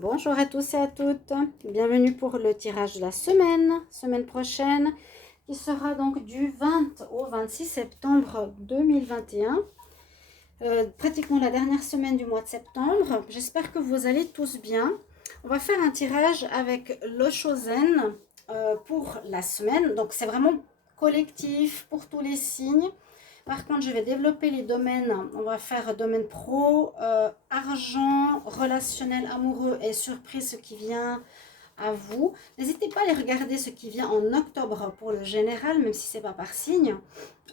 Bonjour à tous et à toutes, bienvenue pour le tirage de la semaine prochaine, qui sera donc du 20 au 26 septembre 2021, pratiquement la dernière semaine du mois de septembre. J'espère que vous allez tous bien. On va faire un tirage avec le Chosen pour la semaine, donc c'est vraiment collectif pour tous les signes. Par contre, je vais développer les domaines. On va faire domaine pro, argent, relationnel, amoureux et surprise, ce qui vient à vous. N'hésitez pas à aller regarder ce qui vient en octobre pour le général, même si c'est pas par signe.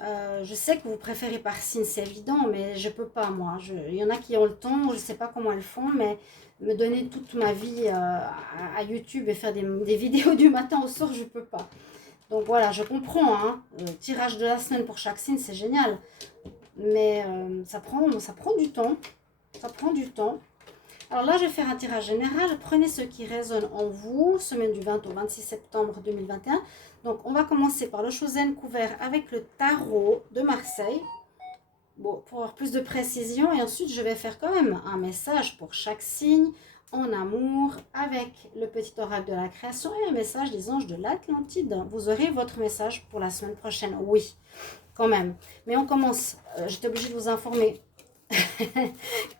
Je sais que vous préférez par signe, c'est évident, mais je peux pas moi. Il y en a qui ont le temps, je sais pas comment elles font, mais me donner toute ma vie à YouTube et faire des vidéos du matin au soir, je peux pas. Donc voilà, je comprends, hein. Tirage de la semaine pour chaque signe, c'est génial. Mais ça prend du temps. Ça prend du temps. Alors là, je vais faire un tirage général. Prenez ce qui résonne en vous, semaine du 20 au 26 septembre 2021. Donc on va commencer par le Chosen couvert avec le tarot de Marseille. Bon, pour avoir plus de précision. Et ensuite, je vais faire quand même un message pour chaque signe en amour avec le petit oracle de la création et un message des anges de l'Atlantide. Vous aurez votre message pour la semaine prochaine. Oui, quand même. Mais on commence. J'étais obligée de vous informer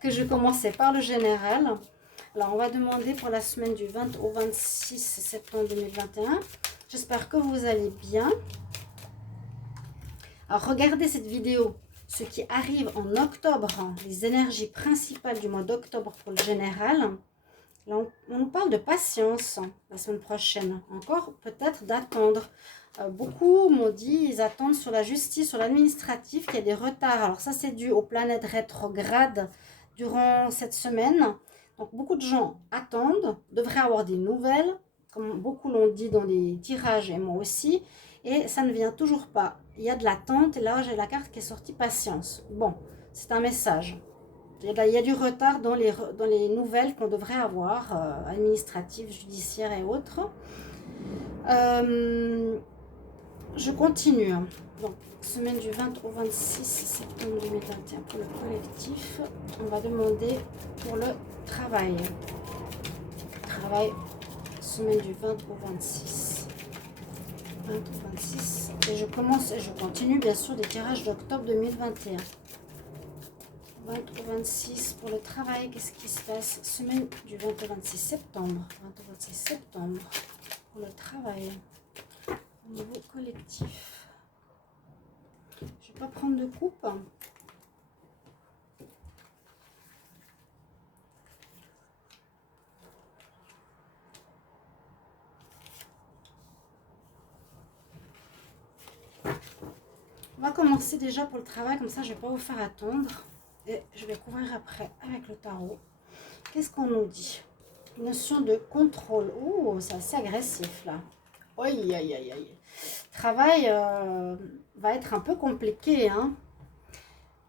que je commençais par le général. Alors, on va demander pour la semaine du 20 au 26 septembre 2021. J'espère que vous allez bien. Alors, regardez cette vidéo. Ce qui arrive en octobre, les énergies principales du mois d'octobre pour le général. Là, on nous parle de patience la semaine prochaine. Encore peut-être d'attendre. Beaucoup m'ont dit ils attendent sur la justice, sur l'administratif, qu'il y a des retards. Alors ça, c'est dû aux planètes rétrogrades durant cette semaine. Donc beaucoup de gens attendent, devraient avoir des nouvelles, comme beaucoup l'ont dit dans les tirages et moi aussi. Et ça ne vient toujours pas. Il y a de l'attente et là, j'ai la carte qui est sortie patience. Bon, c'est un message. Il y a du retard dans les nouvelles qu'on devrait avoir, administratives, judiciaires et autres. Je continue. Donc, semaine du 20 au 26 septembre 2021 pour le collectif. On va demander pour le travail. Travail, semaine du 20 au 26. 20 au 26. Et je commence et je continue bien sûr des tirages d'octobre 2021. 20 au 26 pour le travail, qu'est-ce qui se passe? Semaine du 20 au 26 septembre. 20 au 26 septembre pour le travail. Au niveau collectif. Je ne vais pas prendre de coupe. On va commencer déjà pour le travail, comme ça je ne vais pas vous faire attendre. Et je vais couvrir après avec le tarot. Qu'est-ce qu'on nous dit? Notion de contrôle. Oh, c'est assez agressif là. Aïe, aïe, aïe, aïe. Travail va être un peu compliqué, hein.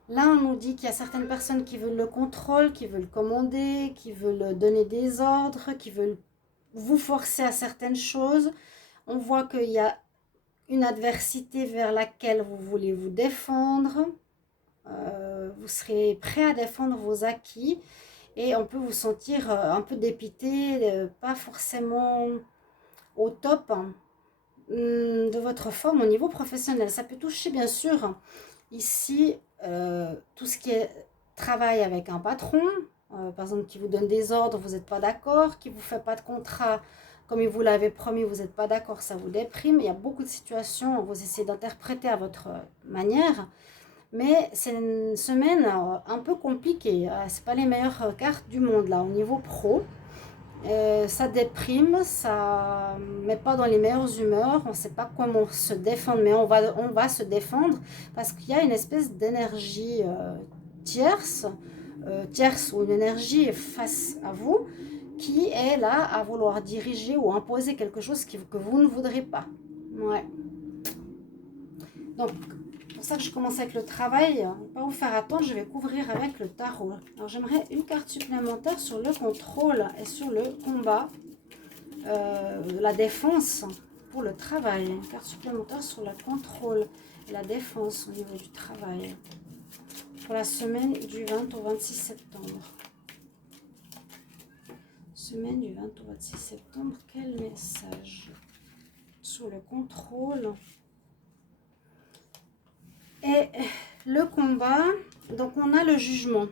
Là, on nous dit qu'il y a certaines personnes qui veulent le contrôle, qui veulent commander, qui veulent donner des ordres, qui veulent vous forcer à certaines choses. On voit qu'il y a une adversité vers laquelle vous voulez vous défendre. Vous serez prêt à défendre vos acquis et on peut vous sentir un peu dépité, pas forcément au top de votre forme au niveau professionnel. Ça peut toucher bien sûr ici tout ce qui est travail avec un patron, par exemple qui vous donne des ordres, vous n'êtes pas d'accord, qui ne vous fait pas de contrat comme il vous l'avait promis, vous n'êtes pas d'accord, ça vous déprime. Il y a beaucoup de situations, vous essayez d'interpréter à votre manière. Mais c'est une semaine un peu compliquée. C'est pas les meilleures cartes du monde là au niveau pro. Ça déprime, ça met pas dans les meilleures humeurs. On ne sait pas comment se défendre, mais on va se défendre parce qu'il y a une espèce d'énergie tierce ou une énergie face à vous qui est là à vouloir diriger ou imposer quelque chose que vous ne voudrez pas. Ouais. Donc, c'est pour ça que je commence avec le travail. Ne pas vous faire attendre, je vais couvrir avec le tarot. Alors, j'aimerais une carte supplémentaire sur le contrôle et sur le combat, la défense pour le travail. Une carte supplémentaire sur le contrôle et la défense au niveau du travail pour la semaine du 20 au 26 septembre. Semaine du 20 au 26 septembre, quel message? Sur le contrôle. Et le combat, donc on a le jugement.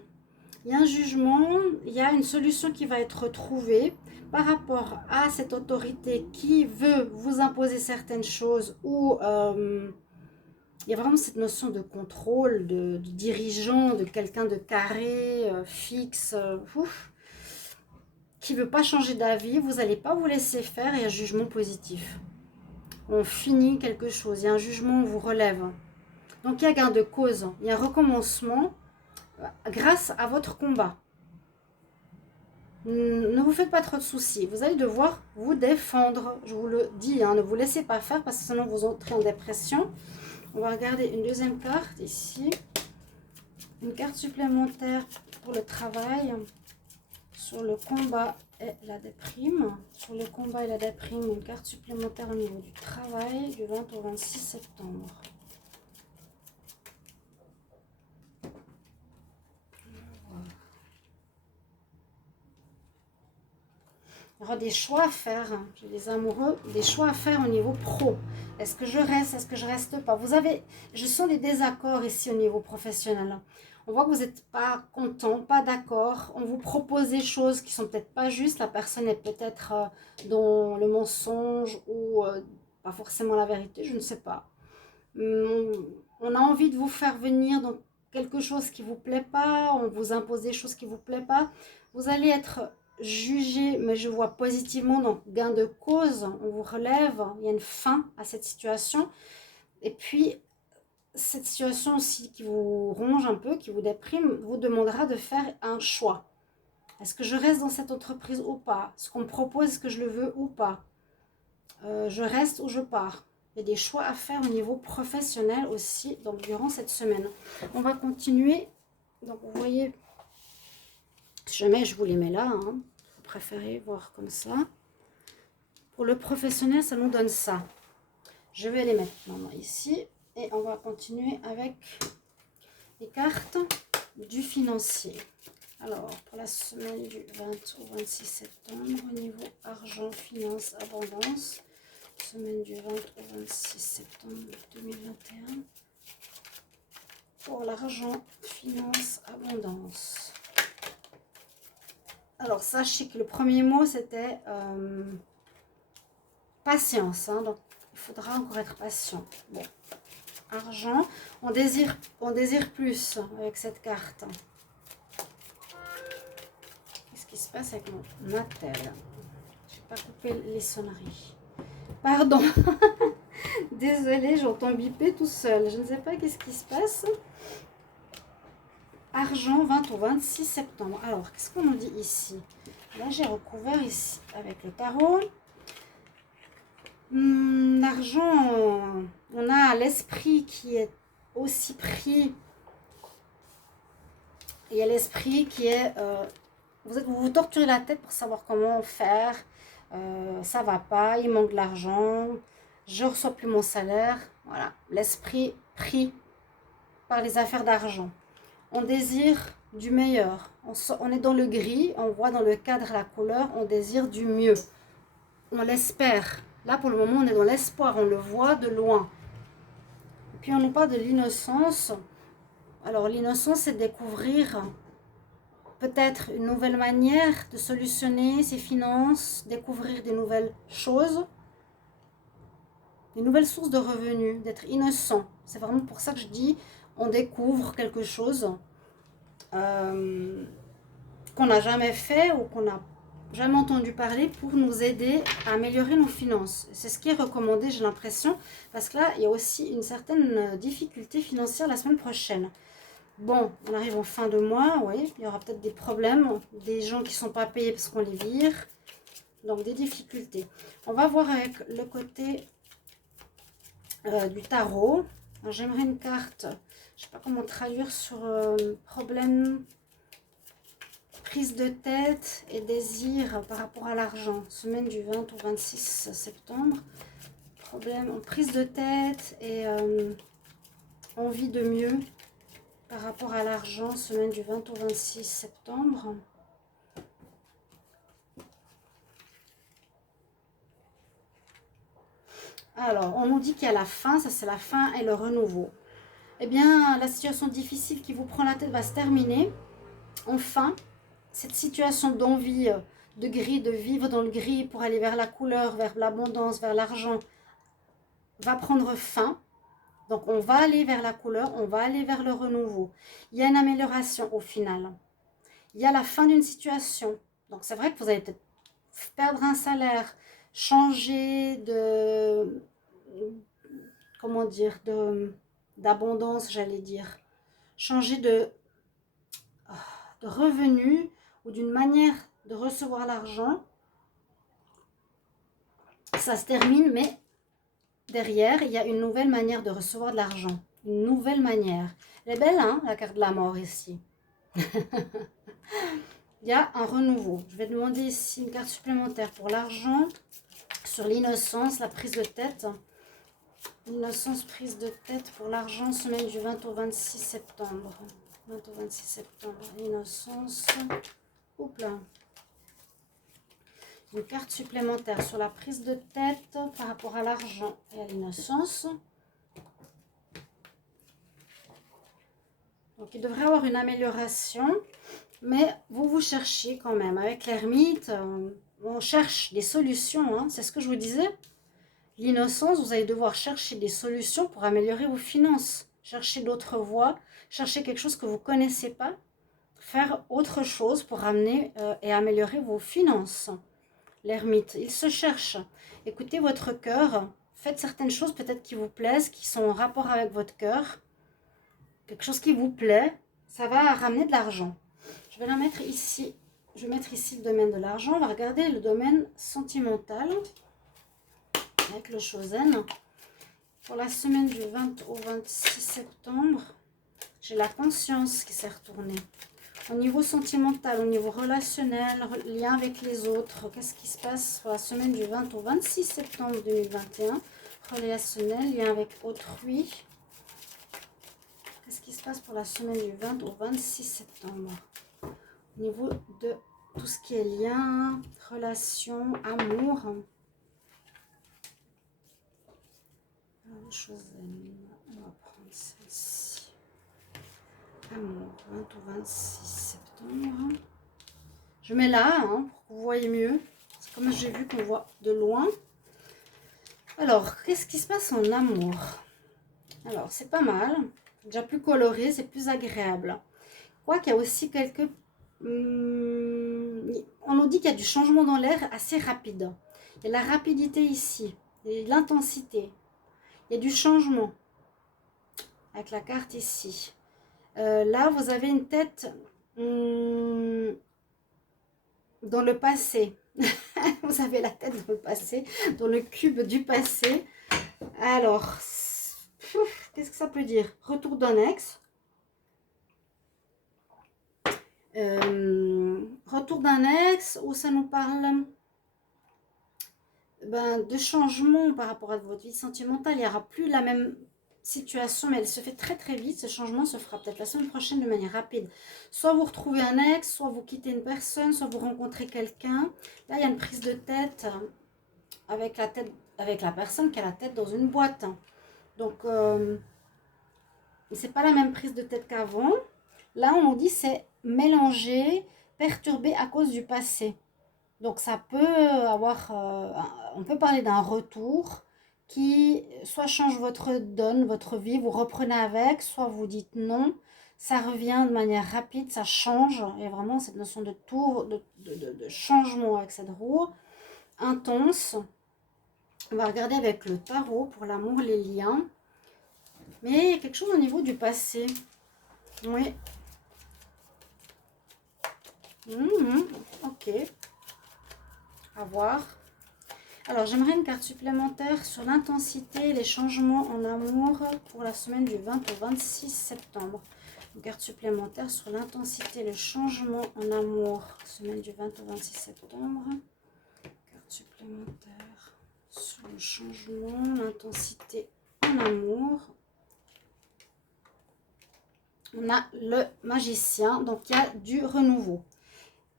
Il y a un jugement, il y a une solution qui va être trouvée par rapport à cette autorité qui veut vous imposer certaines choses ou il y a vraiment cette notion de contrôle, de dirigeant, de quelqu'un de carré, fixe, qui ne veut pas changer d'avis. Vous n'allez pas vous laisser faire, il y a un jugement positif. On finit quelque chose, il y a un jugement, on vous relève. Donc il y a gain de cause, il y a un recommencement grâce à votre combat. Ne vous faites pas trop de soucis, vous allez devoir vous défendre, je vous le dis, hein, ne vous laissez pas faire parce que sinon vous entrez en dépression. On va regarder une deuxième carte ici, une carte supplémentaire pour le travail, sur le combat et la déprime. Sur le combat et la déprime, une carte supplémentaire au niveau du travail du 20 au 26 septembre. Il y aura des choix à faire, j'ai les amoureux, des choix à faire au niveau pro. Est-ce que je reste, est-ce que je reste pas? Je sens des désaccords ici au niveau professionnel. On voit que vous n'êtes pas content, pas d'accord. On vous propose des choses qui sont peut-être pas justes. La personne est peut-être dans le mensonge ou pas forcément la vérité, je ne sais pas. On a envie de vous faire venir dans quelque chose qui ne vous plaît pas. On vous impose des choses qui ne vous plaisent pas. Vous allez être jugé, mais je vois positivement, donc gain de cause, on vous relève, il y a une fin à cette situation. Et puis, cette situation aussi qui vous ronge un peu, qui vous déprime, vous demandera de faire un choix. Est-ce que je reste dans cette entreprise ou pas? Ce qu'on me propose, est-ce que je le veux ou pas? Je reste ou je pars? Il y a des choix à faire au niveau professionnel aussi, donc durant cette semaine. On va continuer. Donc, vous voyez... Si jamais je vous les mets là, hein, vous préférez voir comme ça. Pour le professionnel, ça nous donne ça. Je vais les mettre maintenant ici. Et on va continuer avec les cartes du financier. Alors, pour la semaine du 20 au 26 septembre, au niveau argent, finance, abondance. Semaine du 20 au 26 septembre 2021. Pour l'argent, finance, abondance. Alors, sachez que le premier mot, c'était patience. Hein, donc, il faudra encore être patient. Bon, argent. On désire plus avec cette carte. Qu'est-ce qui se passe avec mon attel? Je n'ai pas coupé les sonneries. Pardon. Désolée, j'entends biper tout seul. Je ne sais pas qu'est-ce qui se passe. Argent 20 au 26 septembre. Alors, qu'est-ce qu'on nous dit ici? Là, j'ai recouvert ici avec le tarot. L'argent, on a l'esprit qui est aussi pris. Il y a l'esprit qui est... vous vous torturez la tête pour savoir comment faire. Ça va pas, il manque de l'argent. Je reçois plus mon salaire. Voilà, l'esprit pris par les affaires d'argent. On désire du meilleur. On est dans le gris, on voit dans le cadre la couleur, on désire du mieux. On l'espère. Là, pour le moment, on est dans l'espoir, on le voit de loin. Et puis, on nous parle de l'innocence. Alors, l'innocence, c'est découvrir peut-être une nouvelle manière de solutionner ses finances, découvrir des nouvelles choses, des nouvelles sources de revenus, d'être innocent. C'est vraiment pour ça que je dis, on découvre quelque chose qu'on n'a jamais fait ou qu'on n'a jamais entendu parler pour nous aider à améliorer nos finances. C'est ce qui est recommandé, j'ai l'impression, parce que là, il y a aussi une certaine difficulté financière la semaine prochaine. Bon, on arrive en fin de mois, oui, il y aura peut-être des problèmes, des gens qui ne sont pas payés parce qu'on les vire, donc des difficultés. On va voir avec le côté du tarot. J'aimerais une carte, je ne sais pas comment traduire sur problème, prise de tête et désir par rapport à l'argent. Semaine du 20 au 26 septembre. Problème, prise de tête et envie de mieux par rapport à l'argent. Semaine du 20 au 26 septembre. Alors, on nous dit qu'il y a la fin, ça c'est la fin et le renouveau. Eh bien, la situation difficile qui vous prend la tête va se terminer. Enfin, cette situation d'envie, de gris, de vivre dans le gris pour aller vers la couleur, vers l'abondance, vers l'argent, va prendre fin. Donc, on va aller vers la couleur, on va aller vers le renouveau. Il y a une amélioration au final. Il y a la fin d'une situation. Donc, c'est vrai que vous allez peut-être perdre un salaire, changer de, comment dire, d'abondance, j'allais dire. Changer de revenus ou d'une manière de recevoir l'argent. Ça se termine, mais derrière, il y a une nouvelle manière de recevoir de l'argent. Une nouvelle manière. Elle est belle, hein, la carte de la mort ici. Il y a un renouveau. Je vais demander ici une carte supplémentaire pour l'argent, sur l'innocence, la prise de tête. L'innocence, prise de tête pour l'argent, semaine du 20 au 26 septembre. 20 au 26 septembre, l'innocence. Oups là. Une carte supplémentaire sur la prise de tête par rapport à l'argent et à l'innocence. Donc, il devrait y avoir une amélioration, mais vous cherchez quand même. Avec l'ermite, on cherche des solutions, hein. C'est ce que je vous disais. L'innocence, vous allez devoir chercher des solutions pour améliorer vos finances. Chercher d'autres voies, chercher quelque chose que vous ne connaissez pas. Faire autre chose pour ramener et améliorer vos finances. L'ermite, il se cherche. Écoutez votre cœur. Faites certaines choses peut-être qui vous plaisent, qui sont en rapport avec votre cœur. Quelque chose qui vous plaît, ça va ramener de l'argent. Je vais la mettre ici. Je vais mettre ici le domaine de l'argent. On va regarder le domaine sentimental avec le Chosen. Pour la semaine du 20 au 26 septembre, j'ai la conscience qui s'est retournée. Au niveau sentimental, au niveau relationnel, lien avec les autres, qu'est-ce qui se passe pour la semaine du 20 au 26 septembre 2021? Relationnel, lien avec autrui. Qu'est-ce qui se passe pour la semaine du 20 au 26 septembre? Au niveau de tout ce qui est lien, relation, amour. On va prendre celle-ci. Amour, 20 au 26 septembre. Je mets là, hein, pour que vous voyez mieux. C'est comme j'ai vu qu'on voit de loin. Alors, qu'est-ce qui se passe en amour? Alors, c'est pas mal. Déjà plus coloré, c'est plus agréable. Quoiqu'il y a aussi quelques... on nous dit qu'il y a du changement dans l'air assez rapide. Il y a la rapidité ici, et l'intensité. Il y a du changement. Avec la carte ici. Là, vous avez une tête dans le passé. Vous avez la tête dans le passé, dans le cube du passé. Alors, qu'est-ce que ça peut dire? Retour d'un ex. Retour d'un ex, où ça nous parle de changement par rapport à votre vie sentimentale. Il n'y aura plus la même situation, mais elle se fait très très vite. Ce changement se fera peut-être la semaine prochaine de manière rapide. Soit vous retrouvez un ex, soit vous quittez une personne, soit vous rencontrez quelqu'un. Là, il y a une prise de tête avec la personne qui a la tête dans une boîte. Donc, c'est pas la même prise de tête qu'avant. Là, on nous dit c'est mélangé, perturbé à cause du passé. Donc, ça peut avoir... on peut parler d'un retour qui soit change votre donne, votre vie, vous reprenez avec, soit vous dites non, ça revient de manière rapide, ça change. Il y a vraiment cette notion de tour, de changement avec cette roue intense. On va regarder avec le tarot pour l'amour, les liens. Mais il y a quelque chose au niveau du passé. Oui. Ok. À voir. Alors, j'aimerais une carte supplémentaire sur l'intensité et les changements en amour pour la semaine du 20 au 26 septembre. Une carte supplémentaire sur l'intensité et le changement en amour, semaine du 20 au 26 septembre. Carte supplémentaire sur le changement, l'intensité en amour. On a le magicien, donc il y a du renouveau.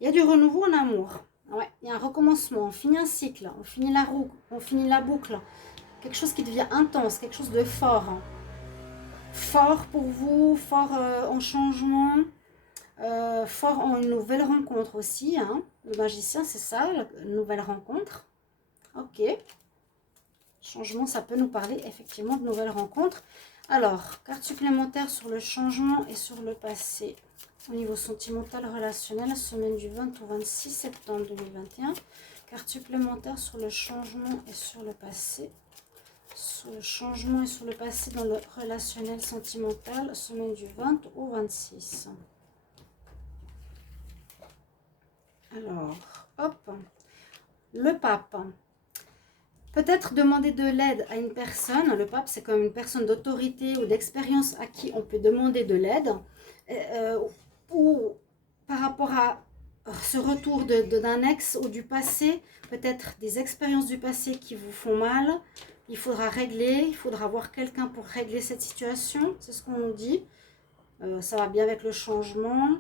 Il y a du renouveau en amour. Ouais, il y a un recommencement, on finit un cycle, on finit la roue, on finit la boucle. quelque chose qui devient intense, quelque chose de fort. Fort pour vous, fort en changement, fort en une nouvelle rencontre aussi. Hein. Le magicien, c'est ça, une nouvelle rencontre. Ok. Changement, ça peut nous parler effectivement de nouvelles rencontres. Alors, carte supplémentaire sur le changement et sur le passé. Au niveau sentimental, relationnel, semaine du 20 au 26 septembre 2021. Carte supplémentaire sur le changement et sur le passé. Sur le changement et sur le passé dans le relationnel sentimental, semaine du 20 au 26. Alors, hop, le pape. Peut-être demander de l'aide à une personne. Le pape, c'est comme une personne d'autorité ou d'expérience à qui on peut demander de l'aide. Ou par rapport à ce retour d'un ex ou du passé, peut-être des expériences du passé qui vous font mal. Il faudra régler, il faudra voir quelqu'un pour régler cette situation. C'est ce qu'on nous dit. Ça va bien avec le changement.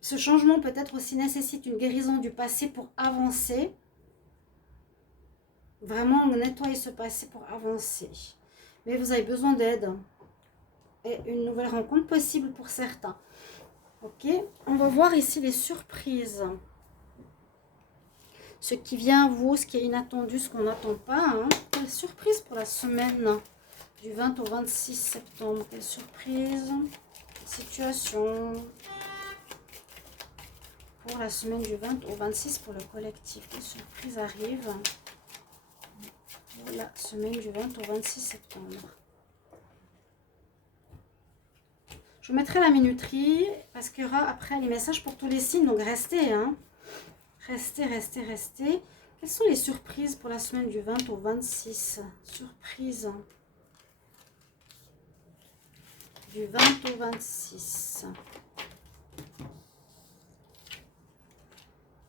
Ce changement peut-être aussi nécessite une guérison du passé pour avancer. Vraiment nettoyer ce passé pour avancer. Mais vous avez besoin d'aide. Et une nouvelle rencontre possible pour certains. Ok, on va voir ici les surprises. Ce qui vient à vous, ce qui est inattendu, ce qu'on n'attend pas. Hein. Quelle surprise pour la semaine du 20 au 26 septembre. Quelle surprise. Situation. Pour la semaine du 20 au 26 pour le collectif. Quelle surprise arrive pour la semaine du 20 au 26 septembre. Je vous mettrai la minuterie parce qu'il y aura après les messages pour tous les signes. Donc restez, hein. Restez, restez, restez. Quelles sont les surprises pour la semaine du 20 au 26? Surprise. Du 20 au 26.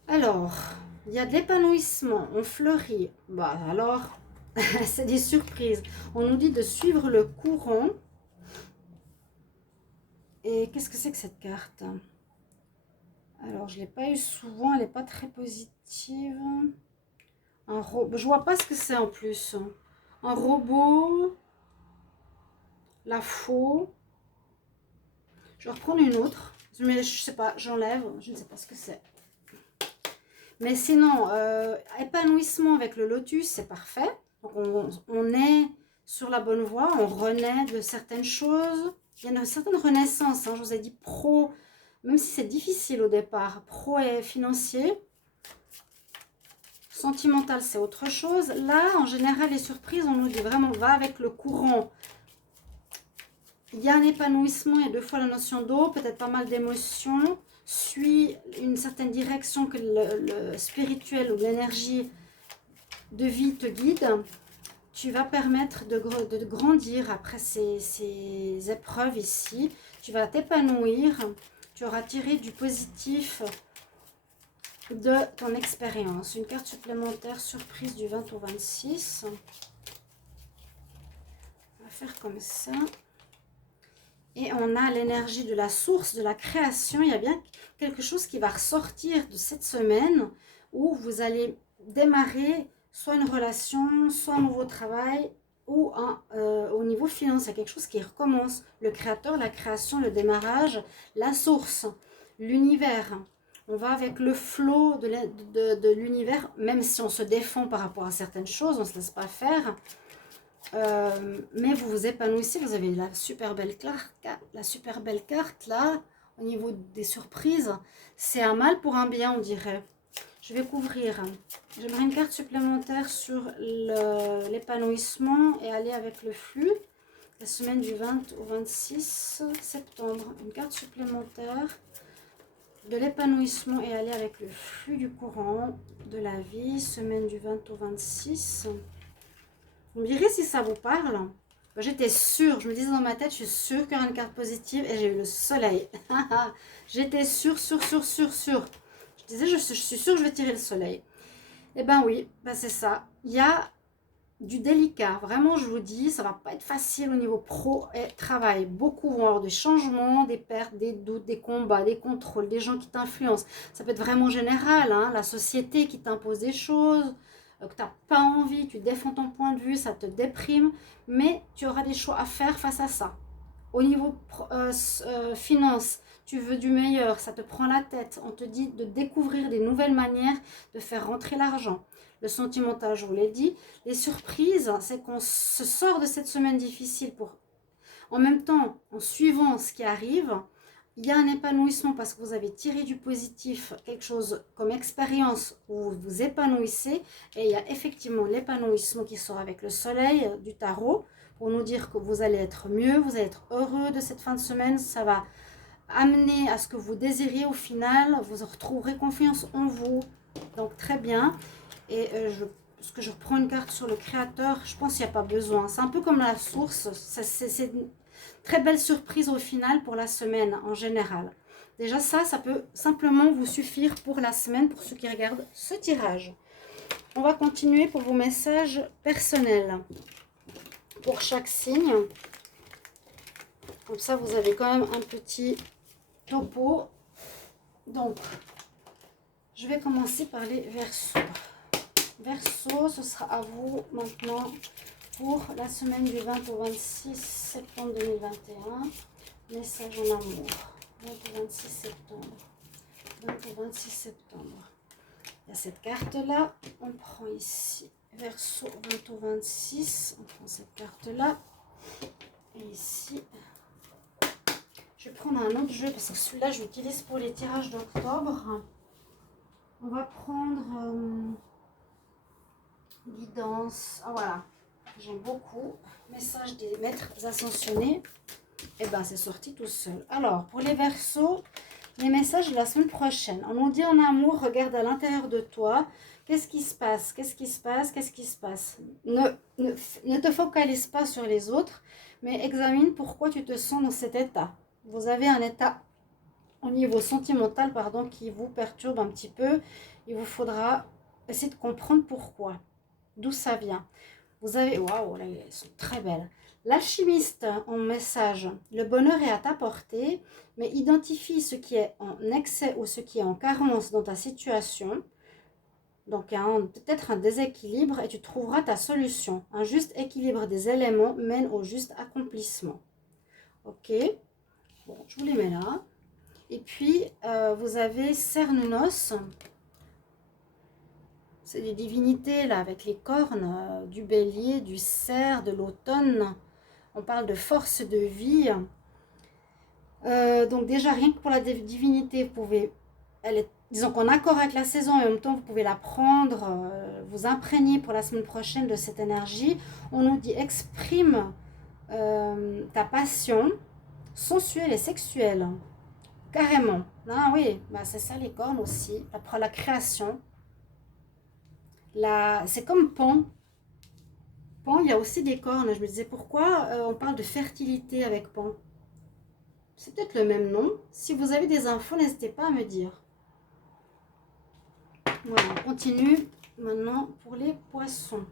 Alors, il y a de l'épanouissement, on fleurit. Bah alors, c'est des surprises. On nous dit de suivre le courant. Et qu'est-ce que c'est que cette carte? Alors, je ne l'ai pas eu souvent, elle n'est pas très positive. Un robot, je vois pas ce que c'est en plus. Un robot, la faux. Je vais reprendre une autre. Mais je sais pas, j'enlève, je ne sais pas ce que c'est. Mais sinon, épanouissement avec le lotus, c'est parfait. Donc, on est sur la bonne voie, on renaît de certaines choses. Il y a une certaine renaissance, hein, je vous ai dit pro, même si c'est difficile au départ, pro et financier. Sentimental, c'est autre chose. Là, en général, les surprises, on nous dit vraiment, va avec le courant. Il y a un épanouissement, il y a deux fois la notion d'eau, peut-être pas mal d'émotions. Suit une certaine direction que le spirituel ou l'énergie de vie te guide. Tu vas permettre de grandir après ces épreuves ici. Tu vas t'épanouir. Tu auras tiré du positif de ton expérience. Une carte supplémentaire surprise du 20 au 26. On va faire comme ça. Et on a l'énergie de la source, de la création. Il y a bien quelque chose qui va ressortir de cette semaine où vous allez démarrer soit une relation, soit un nouveau travail ou au niveau financier. Il y a quelque chose qui recommence. Le créateur, la création, le démarrage, la source, l'univers. On va avec le flot de l'univers, même si on se défend par rapport à certaines choses, on ne se laisse pas faire. Mais vous vous épanouissez, vous avez la super belle carte là, au niveau des surprises. C'est un mal pour un bien, on dirait. Je vais couvrir. J'aimerais une carte supplémentaire sur l'épanouissement et aller avec le flux. La semaine du 20 au 26 septembre. Une carte supplémentaire de l'épanouissement et aller avec le flux du courant de la vie. Semaine du 20 au 26. Vous me direz si ça vous parle. J'étais sûre, je me disais dans ma tête, je suis sûre qu'il y aura une carte positive et j'ai eu le soleil. J'étais sûre. Je disais, je suis sûre que je vais tirer le soleil. Eh ben oui, ben c'est ça. Il y a du délicat. Vraiment, je vous dis, ça va pas être facile au niveau pro et travail. Beaucoup vont avoir des changements, des pertes, des doutes, des combats, des contrôles, des gens qui t'influencent. Ça peut être vraiment général, hein, la société qui t'impose des choses. que tu n'as pas envie, tu défends ton point de vue, ça te déprime, mais tu auras des choix à faire face à ça. Au niveau finance, tu veux du meilleur, ça te prend la tête. On te dit de découvrir des nouvelles manières de faire rentrer l'argent. Le sentimental, je vous l'ai dit. Les surprises, c'est qu'on se sort de cette semaine difficile pour... En même temps, en suivant ce qui arrive, il y a un épanouissement parce que vous avez tiré du positif quelque chose comme expérience où vous vous épanouissez. Et il y a effectivement l'épanouissement qui sort avec le soleil du tarot pour nous dire que vous allez être mieux, vous allez être heureux de cette fin de semaine. Ça va amener à ce que vous désiriez au final. Vous retrouverez confiance en vous. Donc très bien. Et ce que je reprends une carte sur le créateur, je pense qu'il n'y a pas besoin. C'est un peu comme la source. C'est une très belle surprise au final pour la semaine en général. Déjà ça peut simplement vous suffire pour la semaine, pour ceux qui regardent ce tirage. On va continuer pour vos messages personnels. Pour chaque signe. Comme ça, vous avez quand même un petit topo. Donc, je vais commencer par les Verseaux. Verseau, ce sera à vous maintenant pour la semaine du 20 au 26 septembre 2021. Message en amour. 20 au 26 septembre. 20 au 26 septembre. Il y a cette carte-là. On prend ici. Verseau 20 au 26. On prend cette carte-là. Et ici. Je vais prendre un autre jeu parce que celui-là, je l'utilise pour les tirages d'octobre. On va prendre... guidance, ah, voilà, j'aime beaucoup. Message des maîtres ascensionnés. Et ben c'est sorti tout seul. Alors pour les Verseaux, les messages de la semaine prochaine. On nous dit en amour, regarde à l'intérieur de toi. Qu'est-ce qui se passe? Qu'est-ce qui se passe? Qu'est-ce qui se passe? Ne te focalise pas sur les autres, mais examine pourquoi tu te sens dans cet état. Vous avez un état au niveau sentimental, pardon, qui vous perturbe un petit peu. Il vous faudra essayer de comprendre pourquoi. D'où ça vient. Vous avez... Waouh, là, elles sont très belles. L'alchimiste en message. Le bonheur est à ta portée, mais identifie ce qui est en excès ou ce qui est en carence dans ta situation. Donc, il y a peut-être un déséquilibre et tu trouveras ta solution. Un juste équilibre des éléments mène au juste accomplissement. Ok. Bon, je vous les mets là. Et puis, vous avez Cernunnos. C'est des divinités là avec les cornes du bélier, du cerf, de l'automne. On parle de force de vie. Donc déjà rien que pour la divinité, vous pouvez, elle est, disons qu'en accord avec la saison et en même temps vous pouvez la prendre, vous imprégner pour la semaine prochaine de cette énergie. On nous dit exprime ta passion sensuelle et sexuelle. Carrément. Ah oui, bah c'est ça les cornes aussi. Après la création. C'est comme Pan. Pan, il y a aussi des cornes. Je me disais pourquoi on parle de fertilité avec Pan. C'est peut-être le même nom. Si vous avez des infos, n'hésitez pas à me dire. Voilà, on continue maintenant pour les poissons.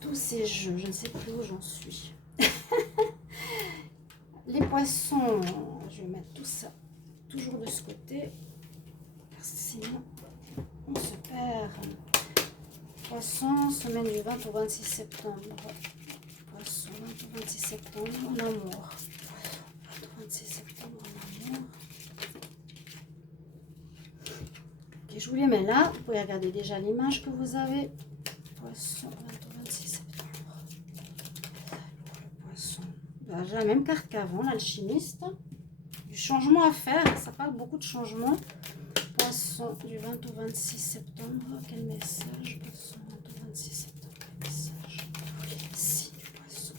Tous ces jeux, je ne sais plus où j'en suis. Les poissons, je vais mettre tout ça toujours de ce côté. Parce que sinon, on se perd. Poisson, semaine du 20 au 26 septembre. Poisson, 20 au 26 septembre, en amour. 20 au 26 septembre, en amour. Ok, je vous les mets là. Vous pouvez regarder déjà l'image que vous avez. Poisson, 20 au 26 septembre. Le poisson. Ben, j'ai la même carte qu'avant, l'alchimiste. Du changement à faire. Ça parle beaucoup de changement. Poisson du 20 au 26 septembre. Quel message? Poisson 20 au 26 septembre. Quel message? Si, poisson.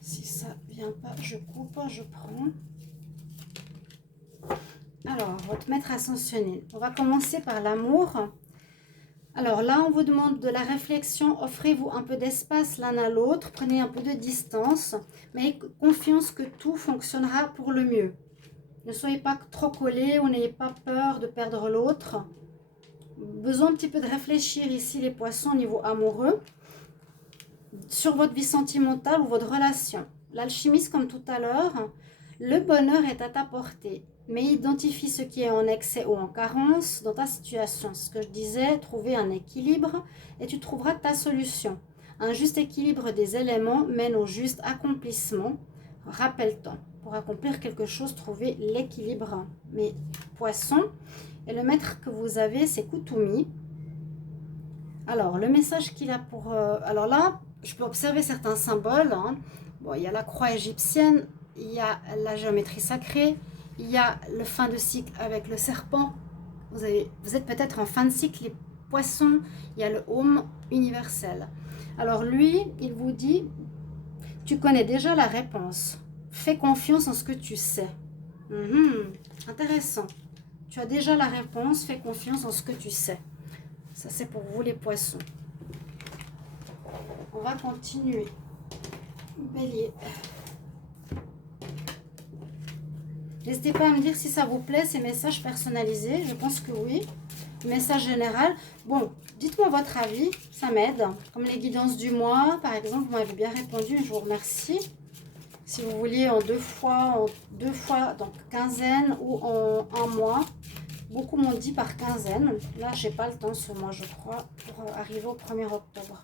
Si ça vient pas, je coupe, je prends. Alors, votre maître ascensionné. On va commencer par l'amour. Alors là, on vous demande de la réflexion. Offrez-vous un peu d'espace l'un à l'autre. Prenez un peu de distance. Mais ayez confiance que tout fonctionnera pour le mieux. Ne soyez pas trop collés ou n'ayez pas peur de perdre l'autre. Besoin un petit peu de réfléchir ici les poissons au niveau amoureux. Sur votre vie sentimentale ou votre relation. L'alchimiste comme tout à l'heure. Le bonheur est à ta portée. mais identifie ce qui est en excès ou en carence dans ta situation. Ce que je disais, trouver un équilibre et tu trouveras ta solution. Un juste équilibre des éléments mène au juste accomplissement. Rappelle-toi, pour accomplir quelque chose, trouver l'équilibre. Mes poissons, et le maître que vous avez, c'est Kutumi. Alors, le message qu'il a pour... alors là, je peux observer certains symboles. Hein. Bon, il y a la croix égyptienne, il y a la géométrie sacrée, il y a le fin de cycle avec le serpent. Vous êtes peut-être en fin de cycle, les poissons. Il y a le Home universel. Alors lui, il vous dit, tu connais déjà la réponse. Fais confiance en ce que tu sais. Intéressant. Tu as déjà la réponse, fais confiance en ce que tu sais. Ça, c'est pour vous les poissons. On va continuer. Bélier. N'hésitez pas à me dire si ça vous plaît, ces messages personnalisés. Je pense que oui. Message général. Bon, dites-moi votre avis. Ça m'aide. Comme les guidances du mois, par exemple, vous m'avez bien répondu. Je vous remercie. Si vous vouliez en deux fois, donc quinzaine ou en un mois. Beaucoup m'ont dit par quinzaine. Là, j'ai pas le temps ce mois, je crois, pour arriver au 1er octobre.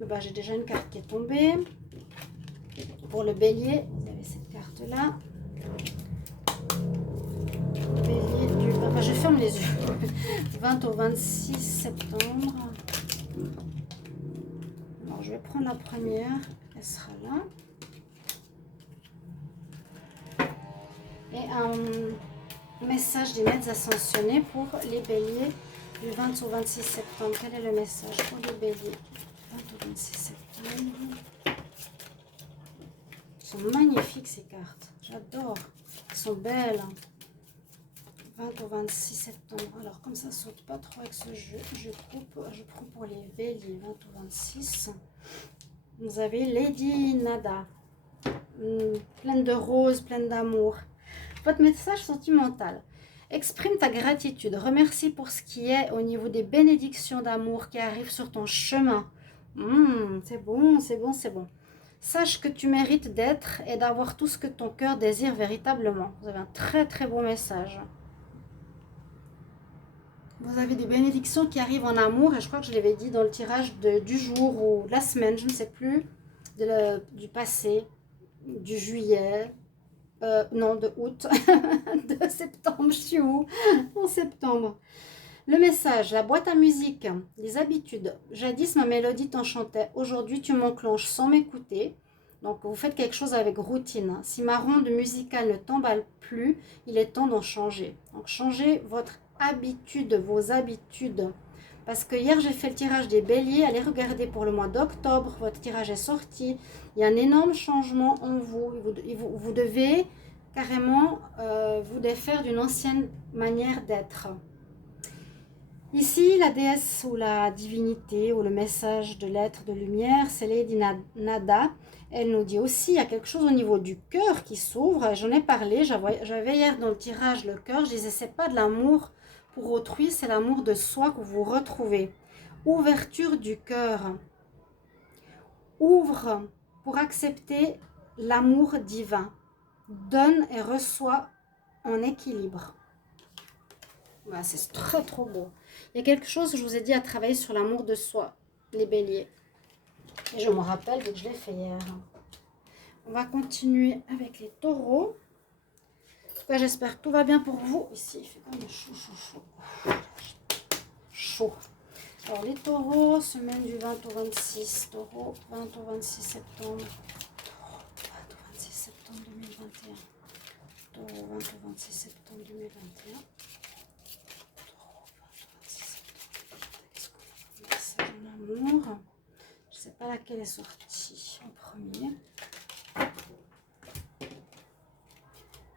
Bah, j'ai déjà une carte qui est tombée. Pour le bélier, vous avez cette carte-là. Bélier du... Enfin, je ferme les yeux. 20 au 26 septembre. Alors, je vais prendre la première. Elle sera là. Et un message des maîtres ascensionnés pour les béliers du 20 au 26 septembre. Quel est le message pour les béliers du 20 au 26 septembre? Elles sont magnifiques ces cartes. J'adore. Elles sont belles. 20 au 26 septembre. Alors comme ça saute pas trop avec ce jeu, je prends pour les béliers 20 au 26. Vous avez Lady Nada. Pleine de roses, pleine d'amour. Votre message sentimental. Exprime ta gratitude. Remercie pour ce qui est au niveau des bénédictions d'amour qui arrivent sur ton chemin. C'est bon, c'est bon, c'est bon. Sache que tu mérites d'être et d'avoir tout ce que ton cœur désire véritablement. Vous avez un très très beau message. Vous avez des bénédictions qui arrivent en amour et je crois que je l'avais dit dans le tirage du jour ou de la semaine, je ne sais plus, du passé, du juillet. Non, de août, de septembre, je suis où? En septembre. Le message, la boîte à musique, les habitudes. Jadis, ma mélodie t'enchantait. Aujourd'hui, tu m'enclenches sans m'écouter. Donc, vous faites quelque chose avec routine. Si ma ronde musicale ne t'emballe plus, il est temps d'en changer. Donc, changez votre habitude, vos habitudes. Parce que hier, j'ai fait le tirage des béliers. Allez regarder pour le mois d'octobre. Votre tirage est sorti. Il y a un énorme changement en vous. Vous devez carrément vous défaire d'une ancienne manière d'être. Ici, la déesse ou la divinité ou le message de l'être de lumière, c'est Lady Nada. Elle nous dit aussi, il y a quelque chose au niveau du cœur qui s'ouvre. J'en ai parlé, j'avais hier dans le tirage le cœur. Je disais, c'est pas de l'amour pour autrui, c'est l'amour de soi que vous retrouvez. Ouverture du cœur. Ouvre pour accepter l'amour divin. Donne et reçoit en équilibre. Voilà, c'est très trop beau. Il y a quelque chose, je vous ai dit, à travailler sur l'amour de soi, les béliers. Et je me rappelle que je l'ai fait hier. On va continuer avec les taureaux. En tout cas, j'espère que tout va bien pour vous. Ici, il fait quand même chaud, chaud, chaud. Chaud. Alors, les taureaux, semaine du 20 au 26. Taureau, 20 au 26 septembre. Taureau, 20 au 26 septembre 2021. Taureau, 20 au 26 septembre 2021. Taureau, 20 au 26 septembre. Qu'est-ce qu'on a comme message en amour? Je ne sais pas laquelle est sortie en premier.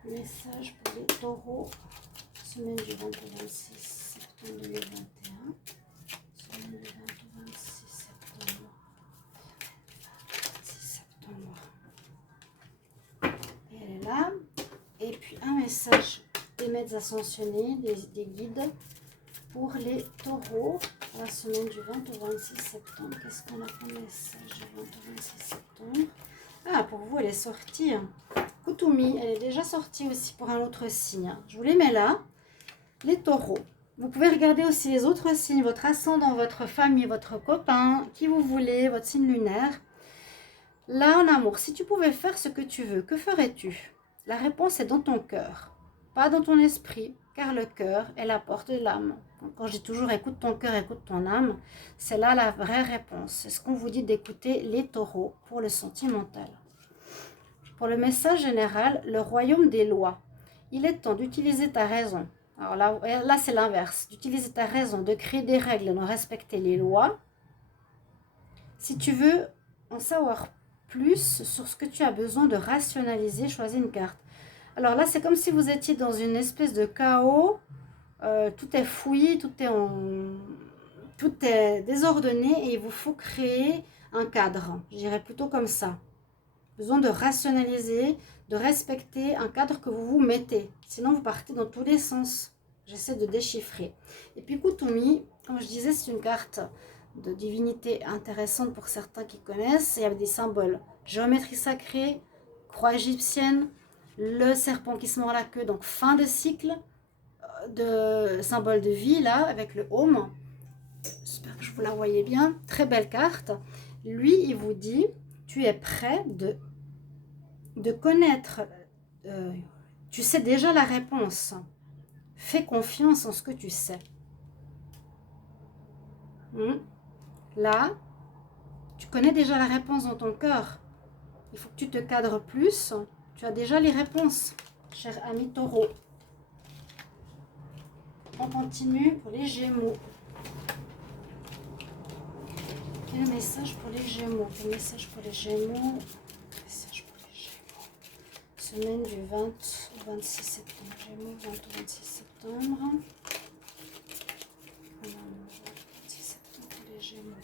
Message pour les taureaux, semaine du 20 au 26 septembre 2021. Semaine du 20 au 26 septembre. 26 septembre. Et elle est là. Et puis un message des maîtres ascensionnés, des guides pour les taureaux. La semaine du 20 au 26 septembre. Qu'est-ce qu'on a comme message du 20 au 26 septembre? Ah, pour vous, elle est sortie. Kutumi, elle est déjà sortie aussi pour un autre signe. Je vous les mets là. Les taureaux. Vous pouvez regarder aussi les autres signes, votre ascendant, votre famille, votre copain, qui vous voulez, votre signe lunaire. Là, en amour, si tu pouvais faire ce que tu veux, que ferais-tu? La réponse est dans ton cœur, pas dans ton esprit, car le cœur est la porte de l'âme. Quand je dis toujours écoute ton cœur, écoute ton âme, c'est là la vraie réponse. C'est ce qu'on vous dit d'écouter les taureaux pour le sentimental. Pour le message général, le royaume des lois. Il est temps d'utiliser ta raison. Alors là c'est l'inverse, d'utiliser ta raison, de créer des règles, de respecter les lois. Si tu veux en savoir plus sur ce que tu as besoin de rationaliser, choisis une carte. Alors là, c'est comme si vous étiez dans une espèce de chaos. Tout est fouillis, tout est désordonné et il vous faut créer un cadre. Je dirais plutôt comme ça. Besoin de rationaliser, de respecter un cadre que vous vous mettez. Sinon, vous partez dans tous les sens. J'essaie de déchiffrer. Et puis Kutumi, comme je disais, c'est une carte de divinité intéressante pour certains qui connaissent. Il y a des symboles. Géométrie sacrée, croix égyptienne, le serpent qui se mord la queue, donc fin de cycle, de symbole de vie là, avec le home. J'espère que vous la voyez bien. Très belle carte. Lui, il vous dit, tu es prêt de connaître, tu sais déjà la réponse. Fais confiance en ce que tu sais. Là, tu connais déjà la réponse dans ton cœur. Il faut que tu te cadres plus. Tu as déjà les réponses, cher ami taureau. On continue pour les Gémeaux. Quel message pour les Gémeaux? Quel message pour les Gémeaux? Message pour les Gémeaux. Semaine du 20 au 26 septembre. Gémeaux, 20 au 26 septembre. 26 septembre pour les Gémeaux.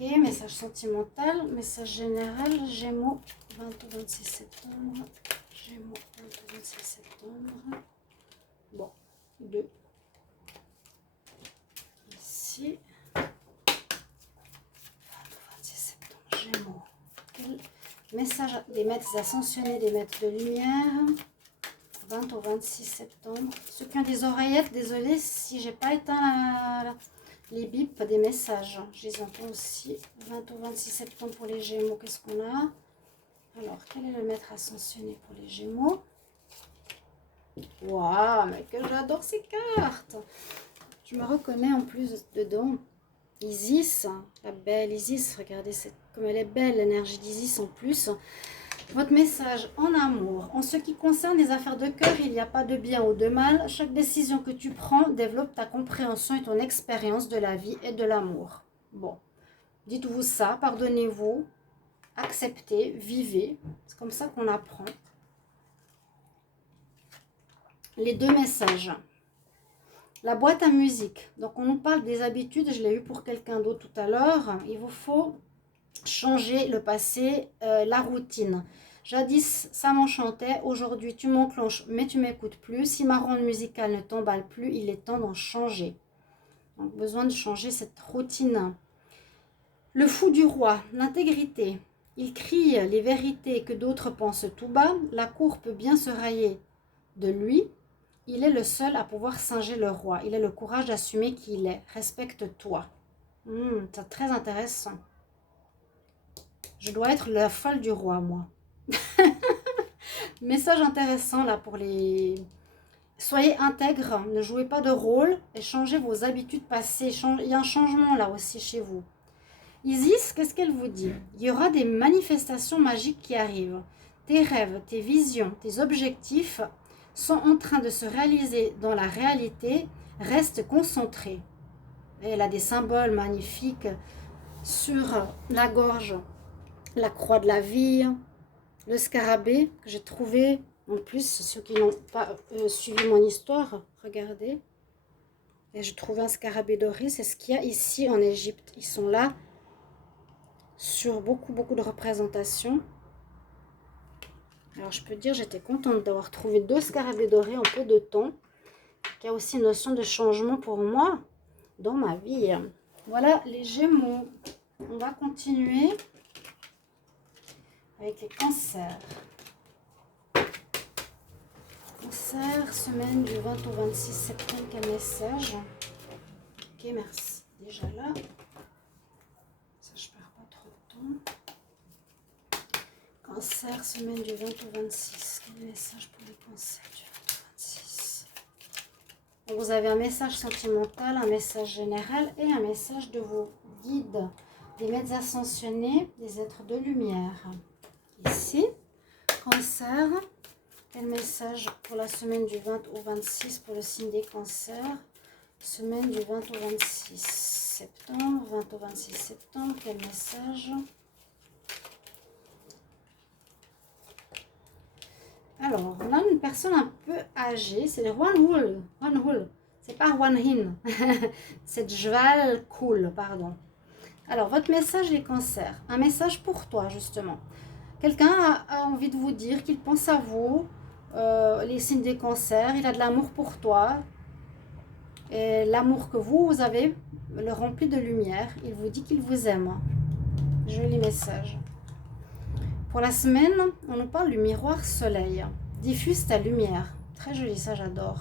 Ok, message sentimental, message général, Gémeaux, 20 au 26 septembre. Gémeaux, 20 au 26 septembre. Bon, 2. Ici. 20 au 26 septembre, Gémeaux. Quel message des maîtres ascensionnés, des maîtres de lumière. 20 au 26 septembre. Ceux qui ont des oreillettes, désolé si j'ai pas éteint les bips des messages. Je les entends aussi. 20 au 26 septembre pour les Gémeaux. Qu'est-ce qu'on a? Alors, quel est le maître ascensionné pour les Gémeaux? Waouh, mais que j'adore ces cartes! Je me reconnais en plus dedans. Isis, la belle Isis. Regardez comme elle est belle, l'énergie d'Isis en plus. Votre message en amour. En ce qui concerne les affaires de cœur, il n'y a pas de bien ou de mal. Chaque décision que tu prends développe ta compréhension et ton expérience de la vie et de l'amour. Bon, dites-vous ça, pardonnez-vous, acceptez, vivez. C'est comme ça qu'on apprend. Les deux messages. La boîte à musique. Donc, on nous parle des habitudes. Je l'ai eu pour quelqu'un d'autre tout à l'heure. Il vous faut changer le passé, la routine. Jadis, ça m'enchantait. Aujourd'hui, tu m'enclenches, mais tu m'écoutes plus. Si ma ronde musicale ne t'emballe plus, il est temps d'en changer. Donc, besoin de changer cette routine. Le fou du roi, l'intégrité. Il crie les vérités que d'autres pensent tout bas. La cour peut bien se railler de lui. Il est le seul à pouvoir singer le roi. Il a le courage d'assumer qui il est. Respecte-toi. C'est très intéressant. Je dois être la folle du roi, moi. Message intéressant là pour les... Soyez intègres, ne jouez pas de rôle et changez vos habitudes passées. Il y a un changement là aussi chez vous. Isis, qu'est-ce qu'elle vous dit? Il y aura des manifestations magiques qui arrivent. Tes rêves, tes visions, tes objectifs sont en train de se réaliser dans la réalité. Reste concentré. Et elle a des symboles magnifiques sur la gorge. La croix de la vie, le scarabée que j'ai trouvé, en plus, ceux qui n'ont pas suivi mon histoire, regardez. Et j'ai trouvé un scarabée doré, c'est ce qu'il y a ici en Égypte. Ils sont là sur beaucoup de représentations. Alors je peux dire, j'étais contente d'avoir trouvé 2 scarabées dorés en peu de temps. Il y a aussi une notion de changement pour moi dans ma vie. Voilà les Gémeaux. On va continuer avec les cancers. Cancer, semaine du 20 au 26 septembre, quel message? Ok, merci. Déjà là, ça je perds pas trop de temps. Cancer, semaine du 20 au 26. Quel message pour les cancers du 20 au 26? Vous avez un message sentimental, un message général et un message de vos guides, des maîtres ascensionnés, des êtres de lumière. Ici, Cancer, quel message pour la semaine du 20 au 26 pour le signe des cancers? Semaine du 20 au 26 septembre, 20 au 26 septembre, quel message? Alors, on a une personne un peu âgée, c'est le One Hul, c'est pas One Hin, c'est Jval Cool, pardon. Alors, votre message les cancers, un message pour toi justement. Quelqu'un a envie de vous dire qu'il pense à vous, les signes des cancers, il a de l'amour pour toi. Et l'amour que vous avez le remplit de lumière, il vous dit qu'il vous aime. Joli message. Pour la semaine, on nous parle du miroir soleil. Diffuse ta lumière. Très joli, ça j'adore.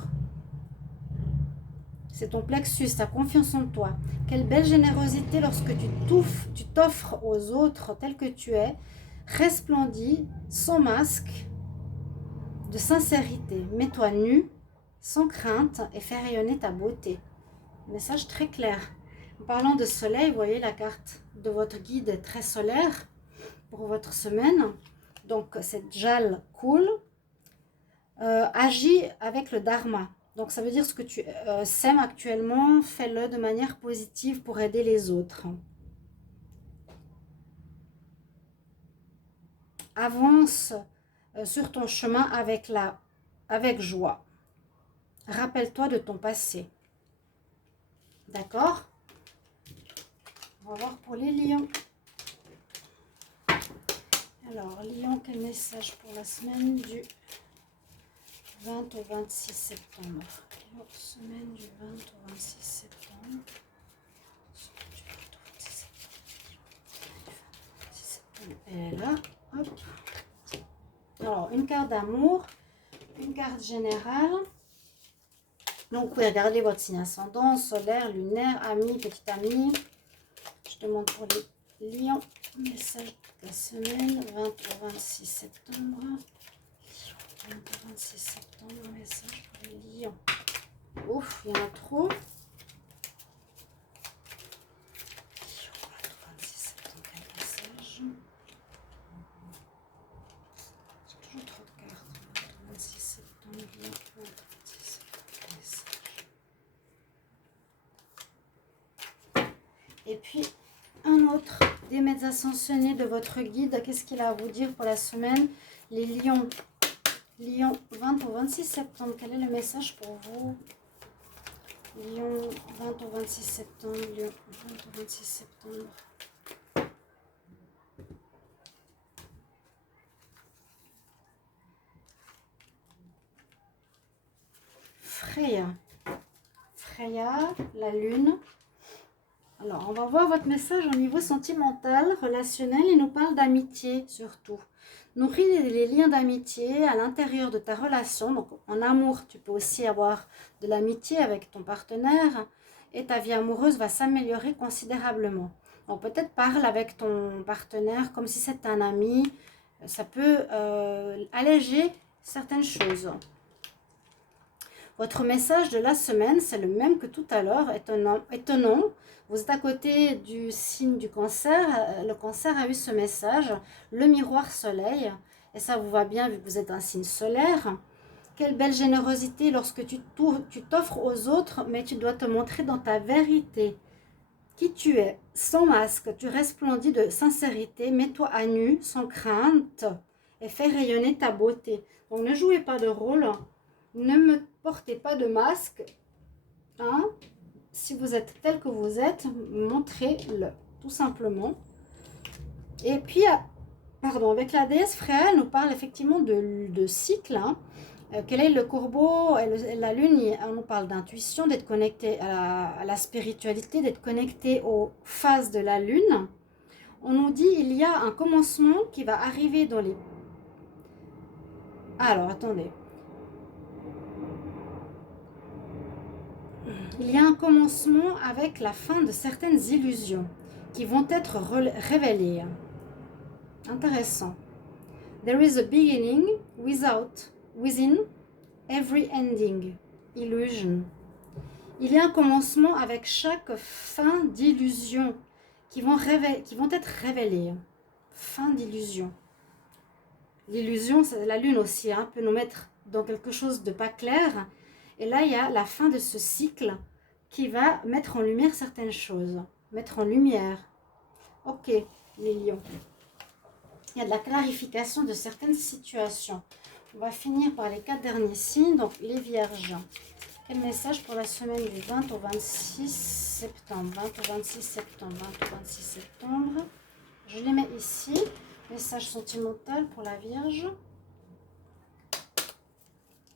C'est ton plexus, ta confiance en toi. Quelle belle générosité lorsque tu t'offres aux autres tel que tu es, resplendis, sans masque, de sincérité. Mets-toi nu, sans crainte, et fais rayonner ta beauté. Message très clair. En parlant de soleil, vous voyez la carte de votre guide est très solaire pour votre semaine. Donc cette Jal cool agit avec le Dharma. Donc ça veut dire ce que tu sèmes actuellement, fais-le de manière positive pour aider les autres. Avance sur ton chemin avec joie. Rappelle-toi de ton passé. D'accord? On va voir pour les lions. Alors, lion, quel message pour la semaine du 20 au 26 septembre? Lion, semaine du 20 au 26 septembre. Semaine du 20 au 26 septembre. Elle est là. Hop. Alors, une carte d'amour, une carte générale. Donc, vous pouvez regarder votre signe ascendant, solaire, lunaire, ami, petit ami. Je demande pour les lions, message de la semaine, 20 au 26 septembre. 20 au 26 septembre, message pour les lions. Ouf, il y en a trop. 20 au 26 septembre, quel message? J'ai toujours trop de cartes. 20 au 26 septembre, 20 au 26 septembre, message. Et puis, un autre des maîtres ascensionnés de votre guide. Qu'est-ce qu'il a à vous dire pour la semaine? Les lions. Lion, 20 au 26 septembre. Quel est le message pour vous? Lion, 20 au 26 septembre. Lion, 20 au 26 septembre. Freya. Freya, la lune. Alors, on va voir votre message au niveau sentimental, relationnel. Il nous parle d'amitié surtout. Nourris les liens d'amitié à l'intérieur de ta relation. Donc, en amour, tu peux aussi avoir de l'amitié avec ton partenaire et ta vie amoureuse va s'améliorer considérablement. Donc, peut-être parle avec ton partenaire comme si c'était un ami. Ça peut alléger certaines choses. Votre message de la semaine, c'est le même que tout à l'heure, étonnant. Vous êtes à côté du signe du cancer. Le cancer a eu ce message, le miroir soleil. Et ça vous va bien vu que vous êtes un signe solaire. Quelle belle générosité lorsque tu t'offres aux autres, mais tu dois te montrer dans ta vérité. Qui tu es, sans masque, tu resplendis de sincérité. Mets-toi à nu, sans crainte, et fais rayonner ta beauté. Donc ne jouez pas de rôle. Ne me portez pas de masque. Hein? Si vous êtes tel que vous êtes, montrez-le, tout simplement. Et puis, pardon, avec la déesse Freya, elle nous parle effectivement de cycle. Hein. Quel est le corbeau et la lune? On nous parle d'intuition, d'être connecté à la spiritualité, d'être connecté aux phases de la lune. On nous dit il y a un commencement qui va arriver dans les... Alors, attendez. Il y a un commencement avec la fin de certaines illusions qui vont être révélées. Intéressant. There is a beginning within every ending. Illusion. Il y a un commencement avec chaque fin d'illusion qui vont être révélées. Fin d'illusion. L'illusion, c'est la lune aussi, hein, peut nous mettre dans quelque chose de pas clair. Et là, il y a la fin de ce cycle qui va mettre en lumière certaines choses. Mettre en lumière. Ok, les lions. Il y a de la clarification de certaines situations. On va finir par les 4 derniers signes. Donc, les vierges. Quel message pour la semaine du 20 au 26 septembre 20 au 26 septembre 20 au 26 septembre. Je les mets ici. Message sentimental pour la Vierge.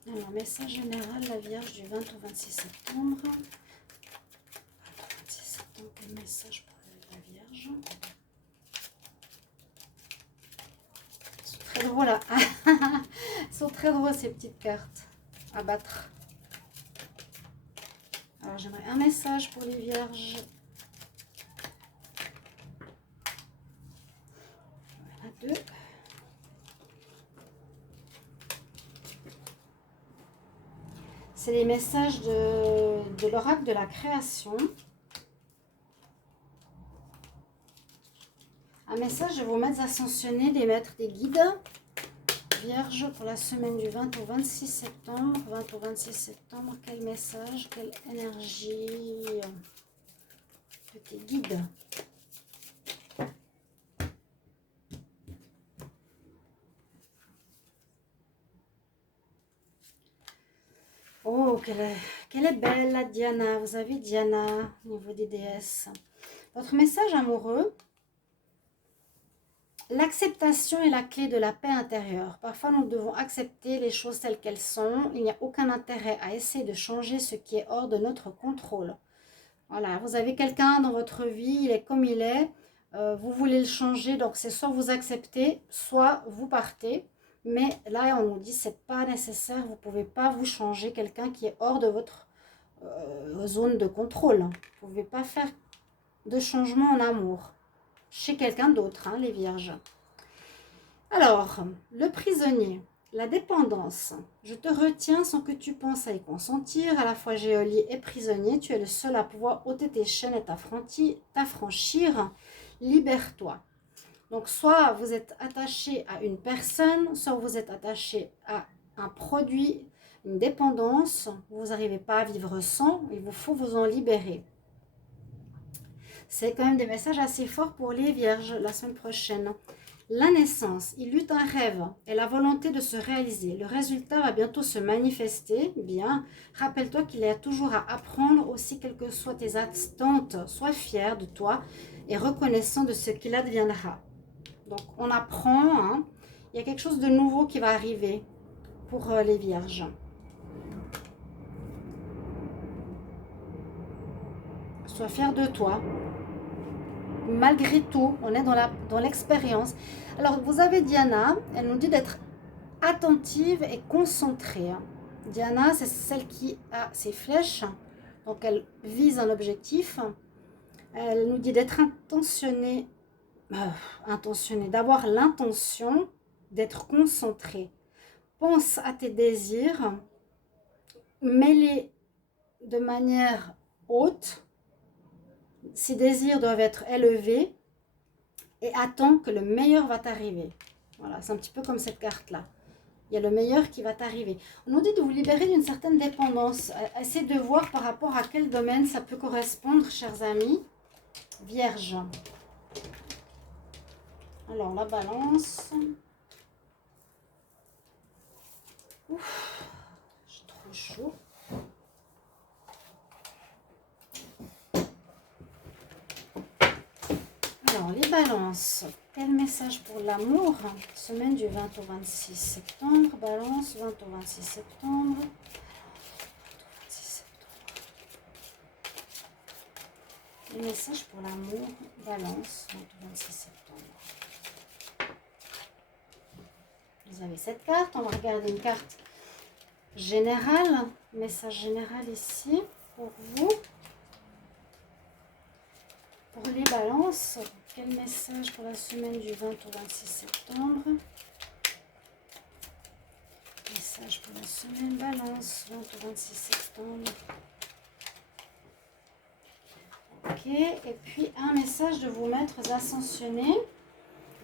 Alors, message général, la Vierge du 20 au 26 septembre. 20 au 26 septembre, quel message pour la Vierge? Ils sont très drôles là. Ils sont très drôles ces petites cartes à battre. Alors, j'aimerais un message pour les Vierges. Voilà, 2. C'est les messages de l'oracle de la création. Un message de vos maîtres ascensionnés, des maîtres, des guides. Vierge pour la semaine du 20 au 26 septembre. 20 au 26 septembre, quel message, quelle énergie de tes guides. Oh, qu'elle est belle la Diana. Vous avez Diana au niveau des déesses. Votre message amoureux. L'acceptation est la clé de la paix intérieure. Parfois, nous devons accepter les choses telles qu'elles sont. Il n'y a aucun intérêt à essayer de changer ce qui est hors de notre contrôle. Voilà, vous avez quelqu'un dans votre vie, il est comme il est. Vous voulez le changer, donc c'est soit vous acceptez, soit vous partez. Mais là, on nous dit c'est pas nécessaire, vous ne pouvez pas vous changer quelqu'un qui est hors de votre zone de contrôle. Vous ne pouvez pas faire de changement en amour chez quelqu'un d'autre, hein, les vierges. Alors, le prisonnier, la dépendance. Je te retiens sans que tu penses à y consentir. À la fois geôlier et prisonnier, tu es le seul à pouvoir ôter tes chaînes et t'affranchir. Libère-toi. Donc, soit vous êtes attaché à une personne, soit vous êtes attaché à un produit, une dépendance. Vous n'arrivez pas à vivre sans, il vous faut vous en libérer. C'est quand même des messages assez forts pour les vierges la semaine prochaine. La naissance, il eut un rêve et la volonté de se réaliser. Le résultat va bientôt se manifester. Bien, rappelle-toi qu'il y a toujours à apprendre aussi, quelles que soient tes attentes. Sois fier de toi et reconnaissant de ce qu'il adviendra. Donc, on apprend. Hein. Il y a quelque chose de nouveau qui va arriver pour les vierges. Sois fier de toi. Malgré tout, on est dans l'expérience. Alors, vous avez Diana, elle nous dit d'être attentive et concentrée. Diana, c'est celle qui a ses flèches, donc elle vise un objectif. Elle nous dit d'être intentionnée, d'avoir l'intention d'être concentrée. Pense à tes désirs, mets-les de manière haute. Ces désirs doivent être élevés et attends que le meilleur va t'arriver. Voilà, c'est un petit peu comme cette carte-là. Il y a le meilleur qui va t'arriver. On nous dit de vous libérer d'une certaine dépendance. Essayez de voir par rapport à quel domaine ça peut correspondre, chers amis. Vierge. Alors, la balance. Ouf, j'ai trop chaud. Alors, les balances. Quel message pour l'amour? Semaine du 20 au 26 septembre. Balance, 20 au 26 septembre. Les messages pour l'amour, Balance, 26 septembre. Vous avez cette carte. On va regarder une carte générale. Message général ici pour vous. Pour les balances, quel message pour la semaine du 20 au 26 septembre? Message pour la semaine balance, 20 au 26 septembre. Ok, et puis un message de vos maîtres ascensionnés,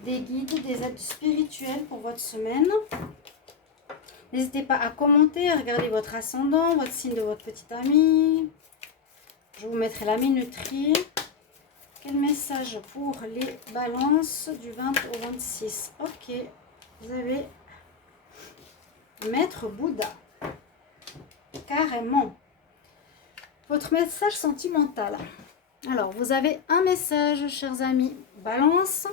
des guides, des aides spirituelles pour votre semaine. N'hésitez pas à commenter, à regarder votre ascendant, votre signe de votre petite amie. Je vous mettrai la minuterie. Quel message pour les balances du 20 au 26? Ok, vous avez Maître Bouddha. Carrément. Votre message sentimental. Alors, vous avez un message, chers amis, Balance,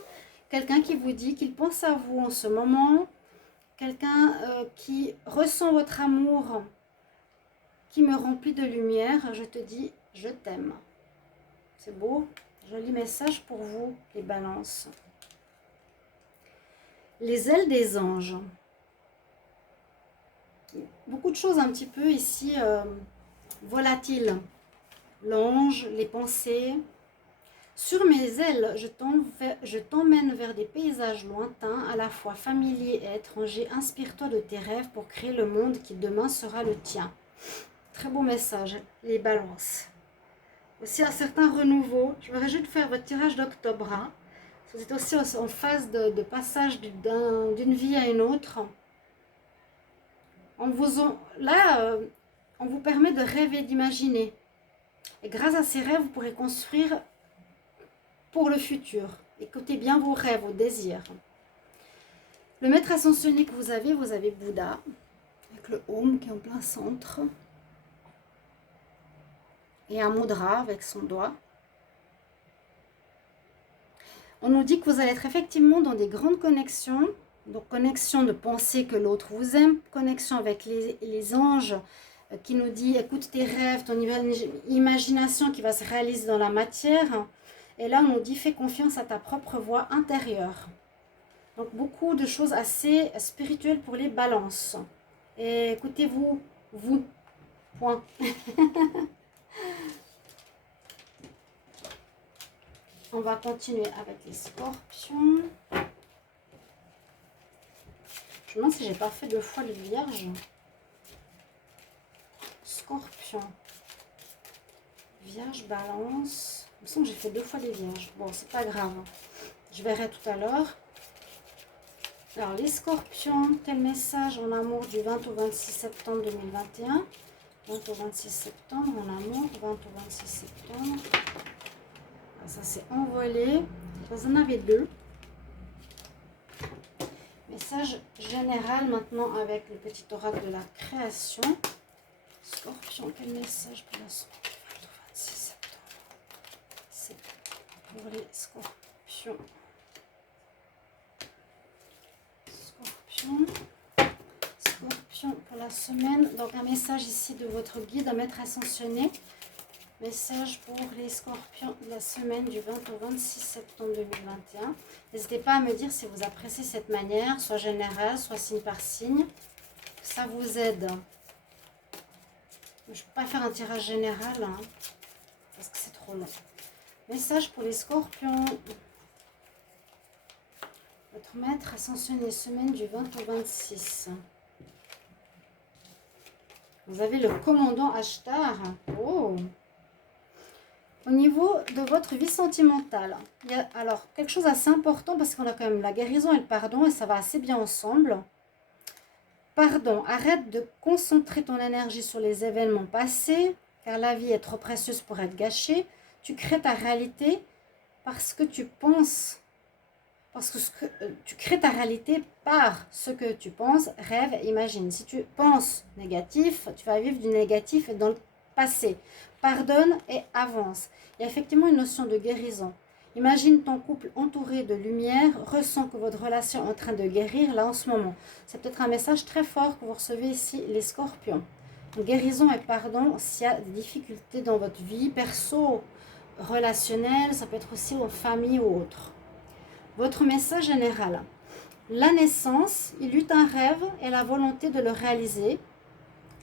quelqu'un qui vous dit qu'il pense à vous en ce moment, quelqu'un qui ressent votre amour, qui me remplit de lumière. Je te dis, je t'aime. C'est beau, joli message pour vous, les balances. Les ailes des anges. Beaucoup de choses un petit peu ici volatiles. L'ange, les pensées. Sur mes ailes, je t'emmène vers des paysages lointains, à la fois familiers et étrangers. Inspire-toi de tes rêves pour créer le monde qui demain sera le tien. Très beau message, les balances. Aussi un certain renouveau. Je me réjouis de faire votre tirage d'octobre. Hein. Vous êtes aussi en phase de passage d'une vie à une autre. On vous permet de rêver, d'imaginer. Et grâce à ces rêves, vous pourrez construire pour le futur. Écoutez bien vos rêves, vos désirs. Le maître ascensionné que vous avez Bouddha, avec le Om qui est en plein centre. Et un mudra avec son doigt. On nous dit que vous allez être effectivement dans des grandes connexions. Donc connexion de penser que l'autre vous aime, connexion avec les anges qui nous dit écoute tes rêves, ton imagination qui va se réaliser dans la matière. Et là on nous dit fais confiance à ta propre voix intérieure. Donc beaucoup de choses assez spirituelles pour les balances. Et écoutez-vous, vous, point. On va continuer avec les scorpions. Je me demande si j'ai pas fait 2 fois les vierges. Scorpion. Vierge, balance. Il me semble que j'ai fait 2 fois les vierges. Bon, c'est pas grave. Je verrai tout à l'heure. Alors, les scorpions, quel message en amour du 20 au 26 septembre 2021? 20 au 26 septembre en amour, 20 au 26 septembre. Ça s'est envolé. Vous en avez 2. Message général maintenant avec le petit oracle de la création. Scorpion, quel message pour la semaine du 20 au 26 septembre? C'est pour les scorpions. Scorpion pour la semaine. Donc un message ici de votre guide, un maître ascensionné. Message pour les scorpions de la semaine du 20 au 26 septembre 2021. N'hésitez pas à me dire si vous appréciez cette manière, soit générale, soit signe par signe. Ça vous aide. Je ne peux pas faire un tirage général, hein, parce que c'est trop long. Message pour les scorpions. Votre maître ascensionné, semaine du 20 au 26. Vous avez le commandant Ashtar. Oh! Au niveau de votre vie sentimentale, il y a alors quelque chose d'assez important parce qu'on a quand même la guérison et le pardon et ça va assez bien ensemble. Pardon, arrête de concentrer ton énergie sur les événements passés car la vie est trop précieuse pour être gâchée. Tu crées ta réalité parce que tu penses, tu crées ta réalité par ce que tu penses, rêves, imagines. Si tu penses négatif, tu vas vivre du négatif dans le passé. Pardonne et avance. Il y a effectivement une notion de guérison. Imagine ton couple entouré de lumière, ressens que votre relation est en train de guérir là en ce moment. C'est peut-être un message très fort que vous recevez ici, les scorpions. Guérison et pardon s'il y a des difficultés dans votre vie perso relationnel, ça peut être aussi en famille ou autre. Votre message général. La naissance, il eut un rêve et la volonté de le réaliser.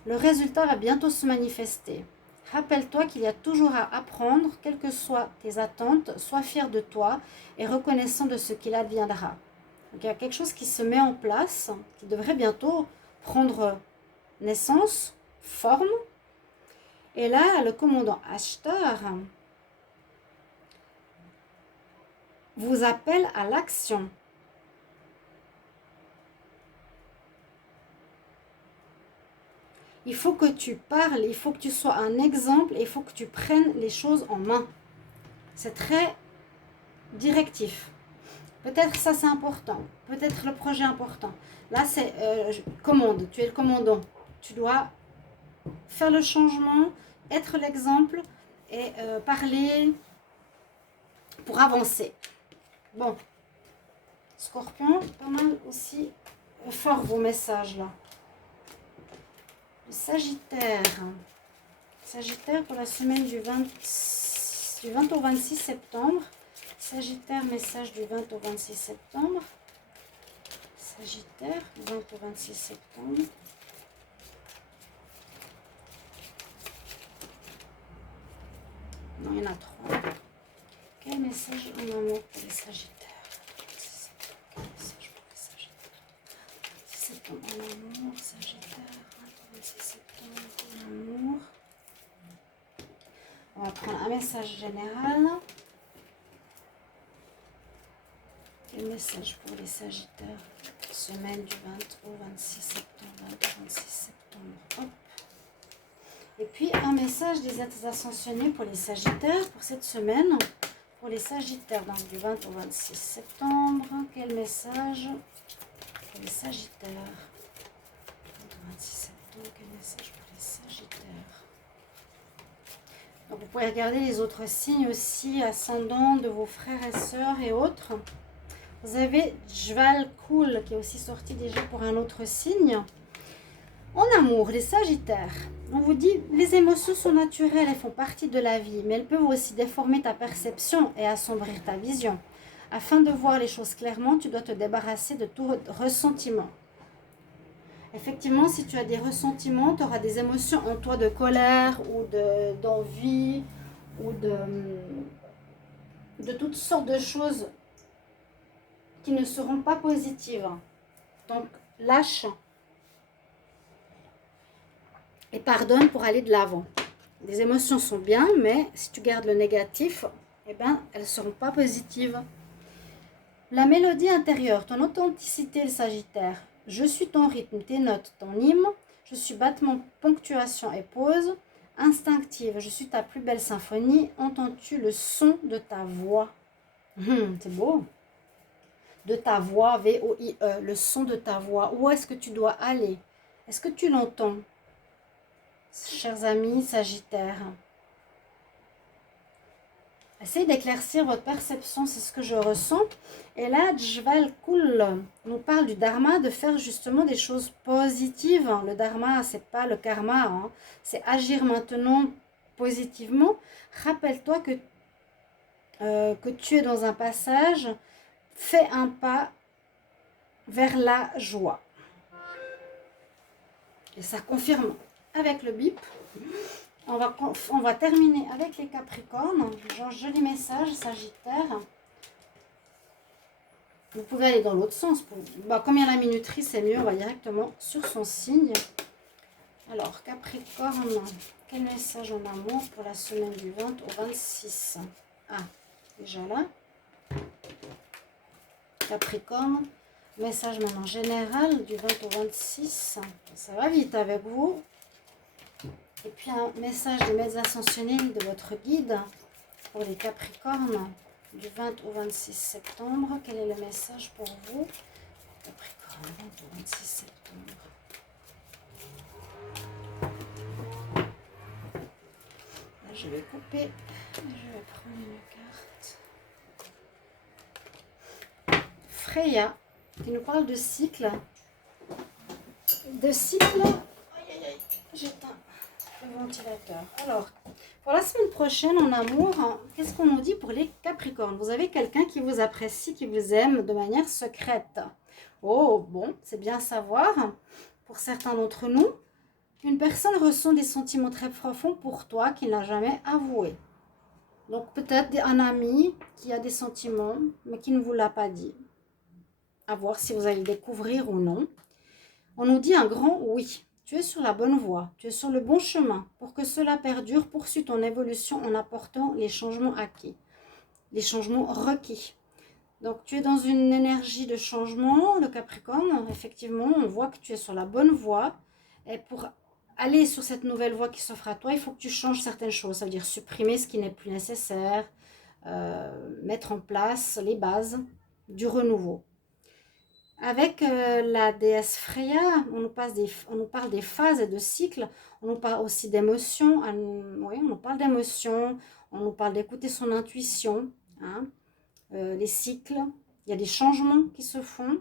Le résultat va bientôt se manifester. Rappelle-toi qu'il y a toujours à apprendre, quelles que soient tes attentes, sois fier de toi et reconnaissant de ce qu'il adviendra. Donc, il y a quelque chose qui se met en place, qui devrait bientôt prendre naissance, forme. Et là, le commandant Ashtar vous appelle à l'action. Il faut que tu parles, il faut que tu sois un exemple, et il faut que tu prennes les choses en main. C'est très directif. Peut-être ça c'est important, peut-être le projet important. Là c'est commande, tu es le commandant. Tu dois faire le changement, être l'exemple et parler pour avancer. Bon, Scorpion, pas mal aussi fort vos messages là. Le Sagittaire. Sagittaire pour la semaine du 20 au 26 septembre. Sagittaire, message du 20 au 26 septembre. Sagittaire, 20 au 26 septembre. Non, il y en a trois. Quel message en amour pour les Sagittaires? Quel message pour les Sagittaires? 26 septembre en amour, Sagittaire, 26 septembre en amour. On va prendre un message général. Quel message pour les Sagittaires? Semaine du 20 au 26 septembre. 20 au 26 septembre. Hop. Et puis un message des êtres ascensionnés pour les Sagittaires pour cette semaine. Pour les Sagittaires, donc du 20 au 26 septembre. Quel message pour les Sagittaires? 20 au 26 septembre. Quel message pour les Sagittaires? Donc vous pouvez regarder les autres signes aussi, ascendants de vos frères et sœurs et autres. Vous avez Jval Cool qui est aussi sorti déjà pour un autre signe. En amour, les Sagittaires, on vous dit les émotions sont naturelles, elles font partie de la vie, mais elles peuvent aussi déformer ta perception et assombrir ta vision. Afin de voir les choses clairement, tu dois te débarrasser de tout ressentiment. Effectivement, si tu as des ressentiments, tu auras des émotions en toi de colère ou d'envie ou de toutes sortes de choses qui ne seront pas positives. Donc, lâche et pardonne pour aller de l'avant. Les émotions sont bien, mais si tu gardes le négatif, eh ben, elles ne seront pas positives. La mélodie intérieure, ton authenticité, le Sagittaire. Je suis ton rythme, tes notes, ton hymne. Je suis battement, ponctuation et pause. Instinctive, je suis ta plus belle symphonie. Entends-tu le son de ta voix? C'est beau. De ta voix, V-O-I-E, le son de ta voix. Où est-ce que tu dois aller? Est-ce que tu l'entends? Chers amis Sagittaires, essayez d'éclaircir votre perception, c'est ce que je ressens. Et là, Jval Kul nous parle du dharma, de faire justement des choses positives. Le dharma, c'est pas le karma, hein. C'est agir maintenant positivement. Rappelle-toi que tu es dans un passage, fais un pas vers la joie. Et ça confirme avec le bip. On va terminer avec les Capricornes. Genre, joli message, Sagittaire. Vous pouvez aller dans l'autre sens. Comme il y a la minuterie, c'est mieux. On va directement sur son signe. Alors, Capricorne, quel message en amour pour la semaine du 20 au 26? Ah, déjà là. Capricorne, message maintenant général du 20 au 26. Ça va vite avec vous. Et puis un message des maîtres ascensionnés de votre guide pour les Capricornes du 20 au 26 septembre. Quel est le message pour vous? Capricorne, 20 au 26 septembre. Là, je vais couper. Je vais prendre une carte. Freya, qui nous parle de cycle. De cycle. Aïe, aïe, aïe, j'éteins. le ventilateur. Alors, pour la semaine prochaine, en amour, hein, qu'est-ce qu'on nous dit pour les Capricornes? Vous avez quelqu'un qui vous apprécie, qui vous aime de manière secrète. Oh, bon, c'est bien à savoir. Pour certains d'entre nous, une personne ressent des sentiments très profonds pour toi qu'il n'a jamais avoué. Donc, peut-être un ami qui a des sentiments, mais qui ne vous l'a pas dit. À voir si vous allez le découvrir ou non. On nous dit un grand oui. Tu es sur la bonne voie, tu es sur le bon chemin. Pour que cela perdure, poursuis ton évolution en apportant les changements acquis, les changements requis. Donc, tu es dans une énergie de changement, le Capricorne. Effectivement, on voit que tu es sur la bonne voie. Et pour aller sur cette nouvelle voie qui s'offre à toi, il faut que tu changes certaines choses. Ça veut dire supprimer ce qui n'est plus nécessaire, mettre en place les bases du renouveau. Avec la déesse Freya, on nous parle des phases et de cycles. On nous parle aussi d'émotions. Oui, on nous parle d'émotions. On nous parle d'écouter son intuition. Hein. Les cycles, il y a des changements qui se font,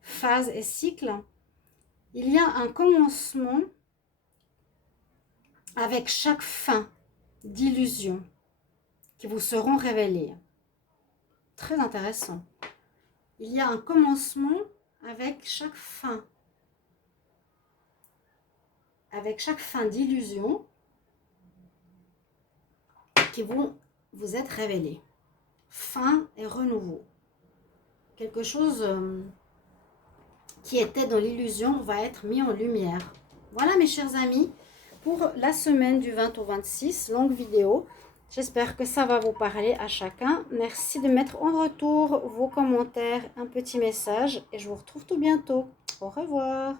phases et cycles. Il y a un commencement avec chaque fin d'illusions qui vous seront révélées. Très intéressant. Il y a un commencement avec chaque fin d'illusions qui vont vous être révélées. Fin et renouveau. Quelque chose qui était dans l'illusion va être mis en lumière. Voilà mes chers amis, pour la semaine du 20 au 26, longue vidéo. J'espère que ça va vous parler à chacun. Merci de mettre en retour vos commentaires, un petit message et je vous retrouve tout bientôt. Au revoir.